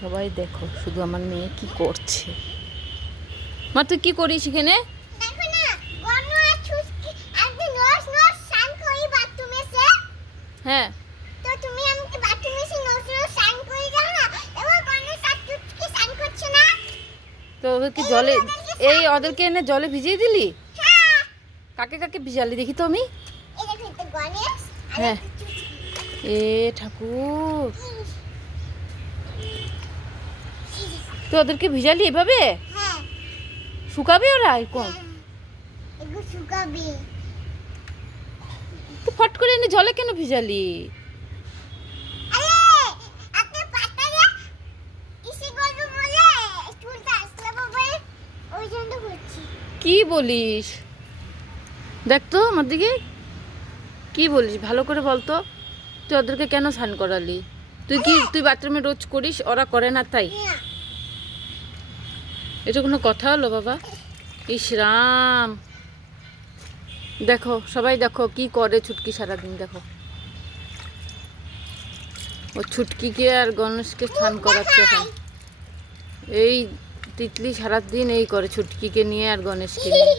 সবাই দেখো শুধু আমার মেয়ে কি করছে। মা তুই কি করিস এখানে? দেখো না, গনু আর ছুটকি একদিন রোজ রোজ স্নান করি বাথরুমে এসে। হ্যাঁ, তো তুমি আমাকে বাথরুমে এসে রোজ রোজ স্নান করি দাও না। এবার গনু আর ছুটকি স্নান করছে না। তো ওদেরকে জলে ওদেরকে এনে জলে ভিজিয়ে দিলি? হ্যাঁ, কাকে কাকে ভিজালি দেখি তো আমি। এই দেখো এটা গণেশ আর হ্যাঁ। এটা ছুটকি। এ ঠাকুর, তুই ওদেরকে ভিজালি এভাবে? হ্যাঁ, শুকাবে ওরা এরকম? এগুলো শুকাবে। তুই ফট করে এনে জলে কেন ভিজালি? আরে আপনি পাতালে ইসে করবে বলে চুলটা আসলে বাবা ওই জন্য হচ্ছে। কি বলিস? দেখ তো আমার দিকে, কি বলিস ভালো করে বলতো। তুই ওদেরকে কেন স্নান করালি? তুই বাথরুমে রোজ করিস, ওরা করে না তাই? না, এটা কোনো কথা হলো বাবা? ইস রাম, দেখো সবাই দেখো কি করে ছুটকি সারাদিন। দেখো ও ছুটকিকে আর গণেশকে স্নান করাচ্ছে এখন। এই তিতলি সারাদিন এই করে ছুটকিকে নিয়ে আর গণেশকে নিয়ে।